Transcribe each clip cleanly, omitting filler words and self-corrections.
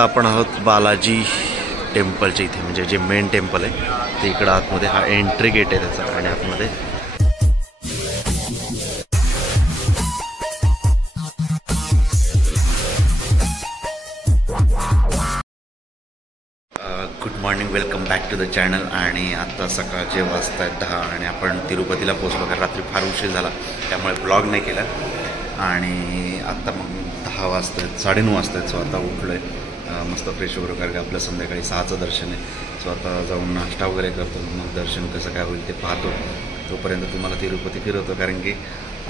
आत्ता आपण आहोत बालाजी टेम्पलच्या इथे, म्हणजे जे मेन टेम्पल आहे ते इकडं आतमध्ये, हा एंट्री गेट आहे त्याचा. आणि आतमध्ये good morning, welcome back to the channel. आणि आत्ता सकाळचे वाजता 10 आणि आपण तिरुपतीला पोचलो, कारण रात्री फार उशीर झाला त्यामुळे ब्लॉग नाही केला. आणि आत्ता मग 10 वाजतात, 9:30 वाजतात. सो आता उठलो आहे, मस्त फ्रेश वगैरे, कारण की आपलं संध्याकाळी 6चं दर्शन आहे. सो आता जाऊन नाश्ता वगैरे करतो, मग दर्शन कसं काय होईल ते पाहतो. तोपर्यंत तुम्हाला तिरुपती फिरवतो, कारण की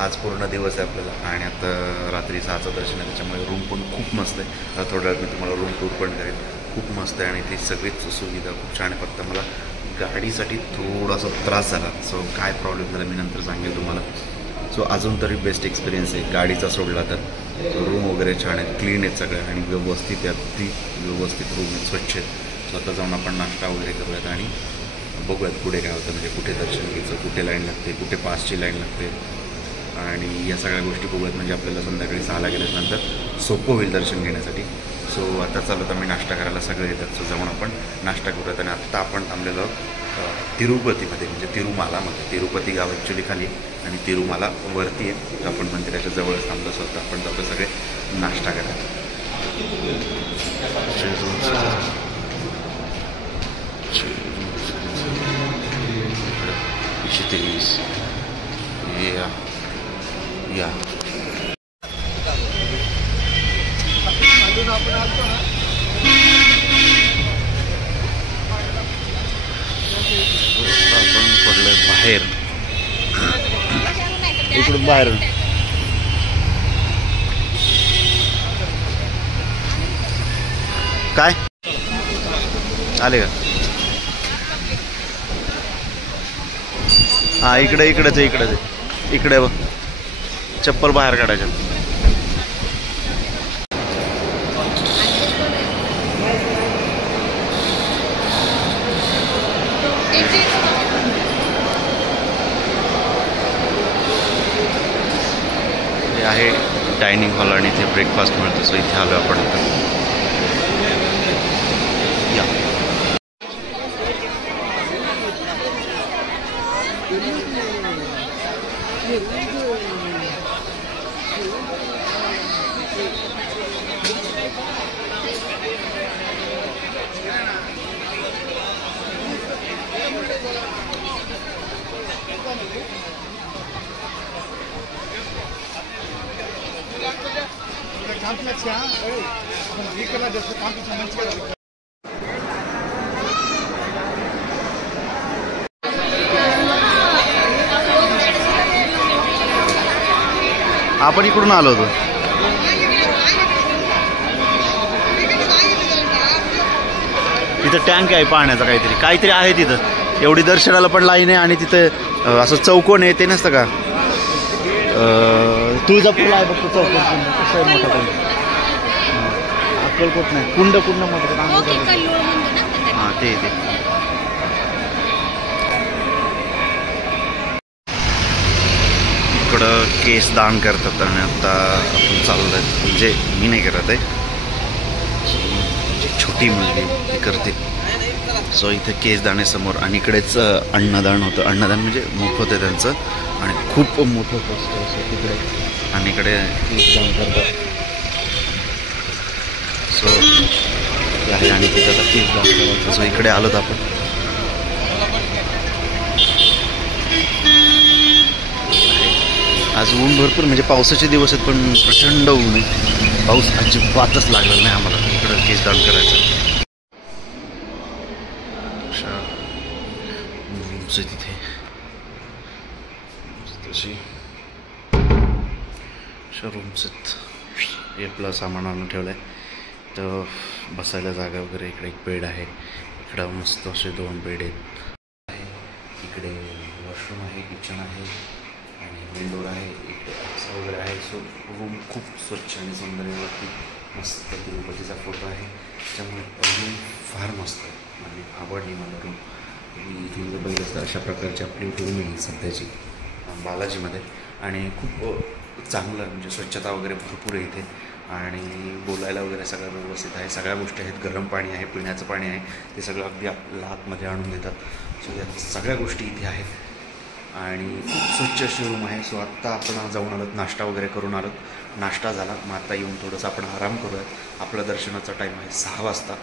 आज पूर्ण दिवस आहे आपल्याला. आणि आता रात्री 6चं दर्शन आहे, त्याच्यामुळे रूम पण खूप मस्त आहे. आता थोड्या वेळात मी तुम्हाला रूम टूर पण करेन. खूप मस्त आहे आणि ती सगळीच सुविधा खूप छान आहे. फक्त मला गाडीसाठी थोडासा त्रास झाला. सो काय प्रॉब्लेम झाला मी नंतर सांगेल तुम्हाला. सो अजून तरी बेस्ट एक्सपिरियन्स आहे गाडीचा सोडला तर. रूम वगैरे छान आहेत, क्लीन आहेत सगळ्या, आणि व्यवस्थित आहेत, अगदी व्यवस्थित रूम आहेत, स्वच्छ आहेत. सो आता जाऊन आपण नाश्ता वगैरे करूयात आणि बघूयात पुढे काय होतं, म्हणजे कुठे दर्शन घ्यायचं, कुठे लाईन लागते, कुठे पासची लाईन लागते, आणि या सगळ्या गोष्टी बघूयात. म्हणजे आपल्याला संध्याकाळी 6ला गेल्यानंतर सोपं होईल दर्शन घेण्यासाठी. सो आता चालू तर मी नाश्ता करायला सगळे येतात. सो जाऊन आपण नाश्ता करूयात. आणि आत्ता आपण थांबलेलो तिरुपतीमध्ये, म्हणजे तिरुमालामध्ये. तिरुपती गाव ॲक्च्युली खाली आणि तिरुमाला वरती आहे. आपण मंदिराच्या जवळच थांबलो. सो आता आपण जातो सगळे नाश्ता करायला. या आपण पडलोय बाहेर, इकडून बाहेरून. काय आले का? हा इकडेच आहे. इकडे बघ, चप्पल बाहेर काढायच्या. हे आहे डायनिंग हॉल आणि इथे ब्रेकफास्ट मिळतो. सो इथे आलो आपण आता. या आपण इकडून आलो होतो. तिथं टँक आहे पाण्याचा, काहीतरी आहे तिथं. एवढी दर्शनाला पण लाईन आहे. आणि तिथं असं चौकोन आहे, ते नसतं का, तुळजापूरला आहे बघतो चौकोन. कसं आहे मोठा कुंड, अक्कलकोट नाही, कुंड मोठं. हां ते इकडं केस दान करतात. आणि आता आपण चाललो आहे, म्हणजे मी नाही करत आहे, छोटी मुलगी ती करते. सो इथे केस दान आहे समोर. आणि इकडेच अन्नदान होतं. अन्नदान म्हणजे मोफत आहे त्यांचं, आणि खूप मोठं कष्ट असं तिकडे. आणि इकडे केस दान करतात. सो आहे, आणि तिथं आता केस दान करायचं. सो इकडे आलोत आपण. आज ऊन भरपूर, म्हणजे पावसाचे दिवस आहेत पण प्रचंड ऊन आहे. पाऊस अजिबातच लागलेला नाही आम्हाला इकडं केस दान करायचं. तिथे तशी रूम्स आहेत. हे आपलं सामान आणून ठेवलं आहे. तर बसायला जागा वगैरे. इकडे एक बेड आहे, इकडं मस्त असे 2 बेड आहेत. इकडे वॉशरूम आहे, किचन आहे, आणि विंडोर आहे, इकडे असं वगैरे आहे. सो रूम खूप स्वच्छ आणि सौंदर्यवरती मस्त तिरुपतीचा फोटो आहे, त्याच्यामुळे रूम फार मस्त आहे. म्हणजे आवडली मला रूम. इथे जर बघितलं असतं अशा प्रकारची आपली रूम आहे सध्याची बालाजीमध्ये. आणि खूप चांगलं, म्हणजे स्वच्छता वगैरे भरपूर आहे इथे. आणि बोलायला वगैरे सगळं व्यवस्थित आहे. सगळ्या गोष्टी आहेत. गरम पाणी आहे, पिण्याचं पाणी आहे, ते सगळं अगदी आपल्याला आतमध्ये आणून देतात. सो या सगळ्या गोष्टी इथे आहेत आणि खूप स्वच्छ अशी रूम आहे. सो आत्ता आपण जाऊन आलोत, नाश्ता वगैरे करून आलोत. नाश्ता झाला, मग आता येऊन थोडंसं आपण आराम करूयात. आपला दर्शनाचा टाईम आहे 6 वाजता,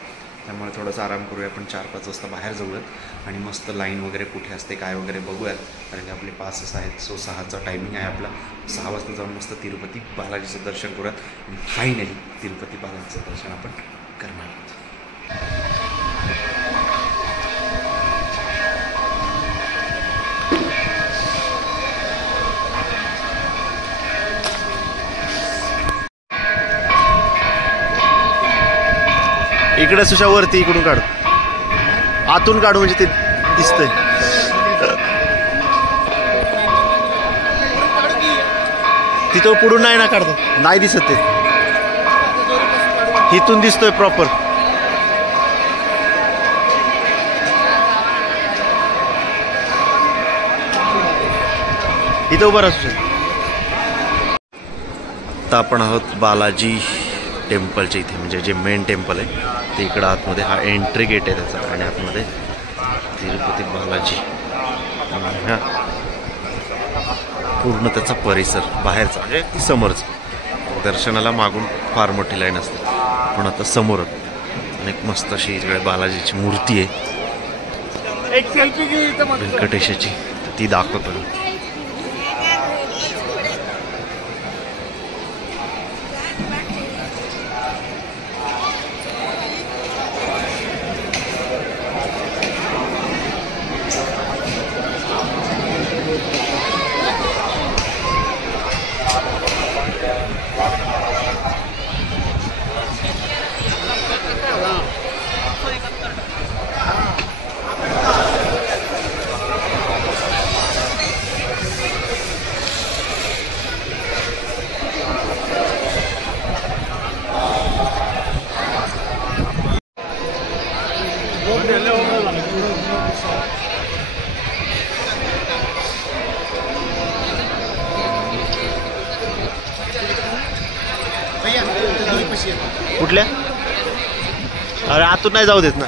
त्यामुळे थोडंसं आराम करूया. आपण 4-5 वाजता बाहेर जाऊयात आणि मस्त लाईन वगैरे कुठे असते काय वगैरे बघूयात, कारण की आपले पासेस आहेत. सो 6चा टायमिंग आहे आपला. 6 वाजता जाऊन मस्त तिरुपती बालाजीचं दर्शन करूयात आणि फायनली तिरुपती बालाजीचं दर्शन आपण करणार आहोत. इकडे सुशावरती इकडून काढ, आतून काढू म्हणजे ते दिसतंय. तिथं पुढून नाही ना काढतो, नाही दिसत ते, इथून दिसतोय प्रॉपर. इथं उभं राहू. आता आपण आहोत बालाजी टेम्पलच्या इथे, म्हणजे जे मेन टेम्पल आहे ते इकडं आतमध्ये. हा एंट्री गेट आहे त्याचा आणि आतमध्ये तिरुपती बालाजी. हा पूर्ण त्याचा परिसर बाहेरचा म्हणजे ती समोरच. दर्शनाला मागून फार मोठी लाईन असते, पण आता समोरच आणि एक मस्त अशी इकडे बालाजीची मूर्ती आहे व्यंकटेशाची, ती दाखवतो. कुठल्या? अरे आतून नाही जाऊ देत ना.